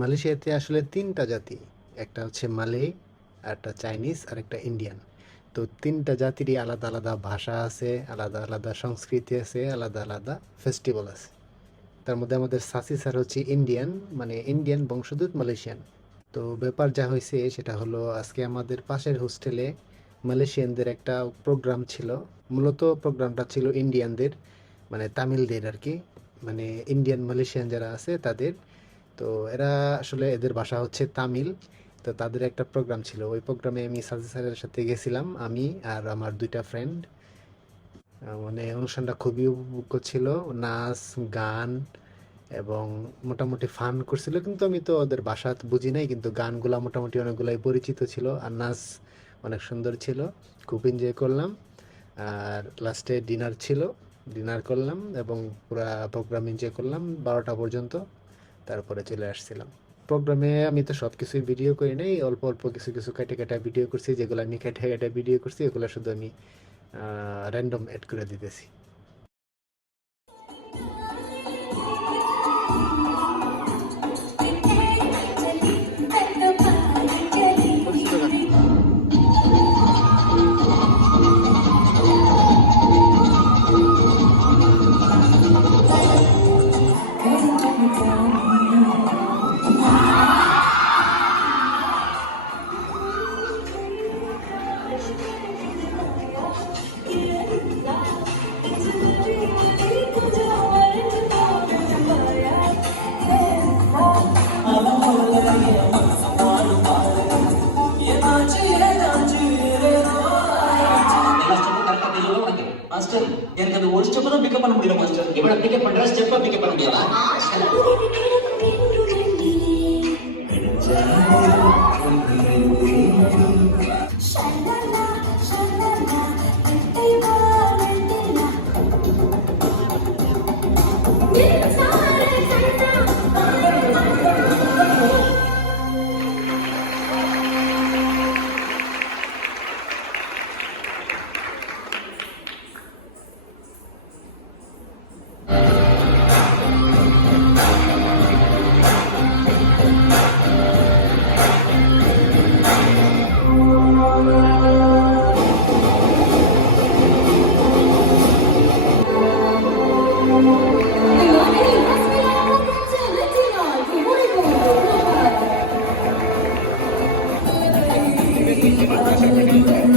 মালয়েশিয়াতে আসলে ৩ টা জাতি। একটা হচ্ছে মালয়, একটা চাইনিজ আর একটা ইন্ডিয়ান। তো ৩ টা জাতিরই আলাদা, আলাদা ভাষা আছে, আলাদা, আলাদা সংস্কৃতি আছে, আলাদা, আলাদা ফেস্টিভ্যাল আছে। তার মধ্যে আমাদের সাসি স্যার হচ্ছে ইন্ডিয়ান, মানে ইন্ডিয়ান বংশোদ্ভূত মালয়েশিয়ান। তো ব্যাপার যা হয়েছে সেটা হলো আজকে আমাদের পাশের হোস্টেলে মালয়েশিয়ানদের একটা প্রোগ্রাম ছিল। মূলত প্রোগ্রামটা ছিল ইন্ডিয়ানদের, মানে তামিলদের আর কি, মানে ইন্ডিয়ান মালয়েশিয়ান যারা আছে তাদের। তো এরা আসলে এদের ভাষা হচ্ছে তামিল। তো তাদের একটা প্রোগ্রাম ছিল, ওই প্রোগ্রামে আমি সাজি স্যারের সাথে গেছিলাম, আমি আর আমার ২টা ফ্রেন্ড। মানে অনুষ্ঠানটা খুবই উপভোগ্য ছিল। নাচ, গান এবং মোটামুটি ফান করছিল, কিন্তু আমি তো ওদের ভাষা বুঝি নাই, কিন্তু গানগুলা মোটামুটি অনেকগুলাই পরিচিত ছিল আর নাচ অনেক সুন্দর ছিল। খুব এনজয় করলাম। আর লাস্টে ডিনার ছিল, ডিনার করলাম এবং পুরা প্রোগ্রাম এনজয় করলাম ১২টা পর্যন্ত। তারপরে চলে আসছিলাম। প্রোগ্রামে আমি তো সব কিছুই ভিডিও করি নাই, অল্প অল্প কিছু কিছু কেটে কেটে ভিডিও করছি, যেগুলো আমি কেটে কেটে ভিডিও করছি এগুলো শুধু আমি র্যান্ডম অ্যাড করে দিতেছি। மாஸ்டர் எனக்கு அந்த ஒரு ஸ்டெப் தான் பிக்கப் பண்ண முடியல மாஸ்டர். எவ்வளவு பிக்கப் பண்ற ஸ்டெப்பா பிக்கப் பண்ண முடியல. Thank you.